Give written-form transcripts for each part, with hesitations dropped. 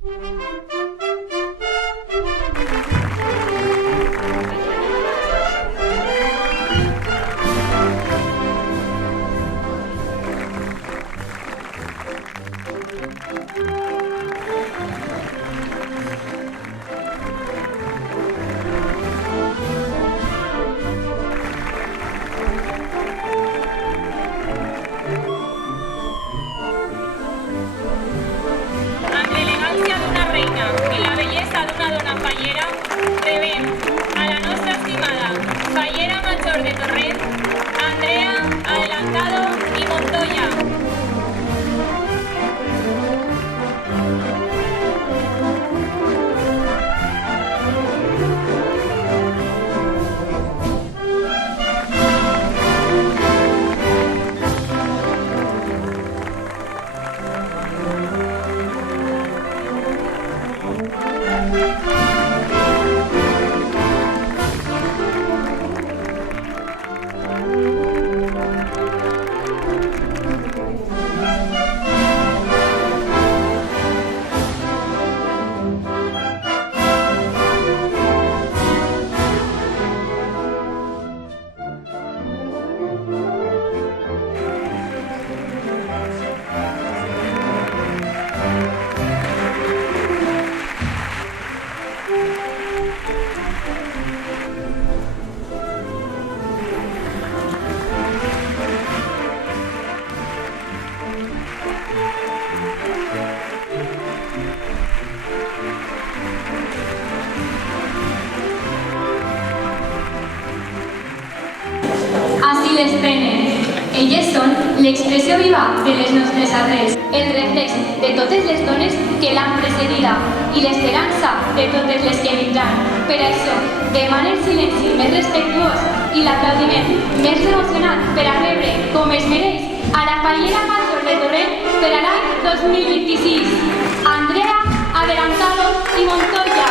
I la bellesa d'una dona fallera, rebem a la nostra estimada fallera major de Torrent, Andrea Adelantado i Montoya. Així les tenen. Elles són l'expressió viva de les nostres arrels, el reflex de totes les dones que l'han precedida i l'esperança de totes les que vindran. Per això, demana el silenci més respectuós i l'aplaudiment més emocionant per a rebre, com es mereix, a la fallera major de Torrent per a l'any 2026, Andrea Adelantado i Montoya.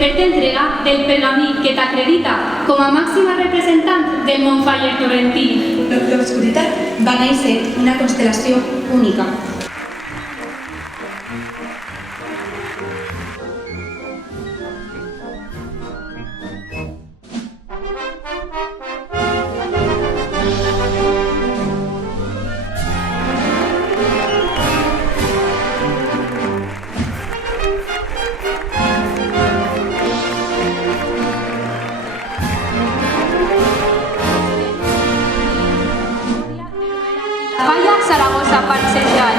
Fer-te entrega del pergamí que t'acredita com a màxima representant del Montfaller torrentí. L'obscuritat va néixer una constel·lació única. Falla Saragossa Parc Central,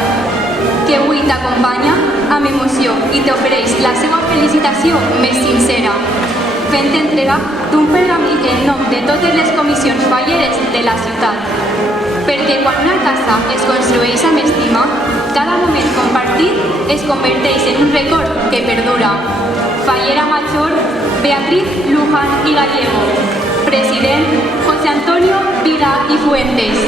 que avui t'acompanya amb emoció i t'ofereix la seva felicitació més sincera, fent entrega d'un pergamí en nom de totes les comissions falleres de la ciutat. Perquè quan una casa es construeix amb estima, cada moment compartit es converteix en un record que perdura. Fallera major Beatriz Luján i Gallego. President José Antonio Vila i Fuentes.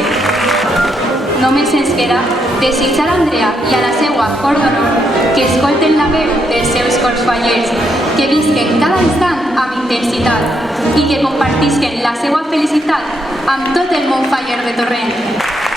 Només ens queda desitjar a Andrea i a la seva cor d'honor que escolten la veu dels seus cors fallers, que visquen cada instant amb intensitat i que compartisquen la seva felicitat amb tot el Montfaller de Torrent.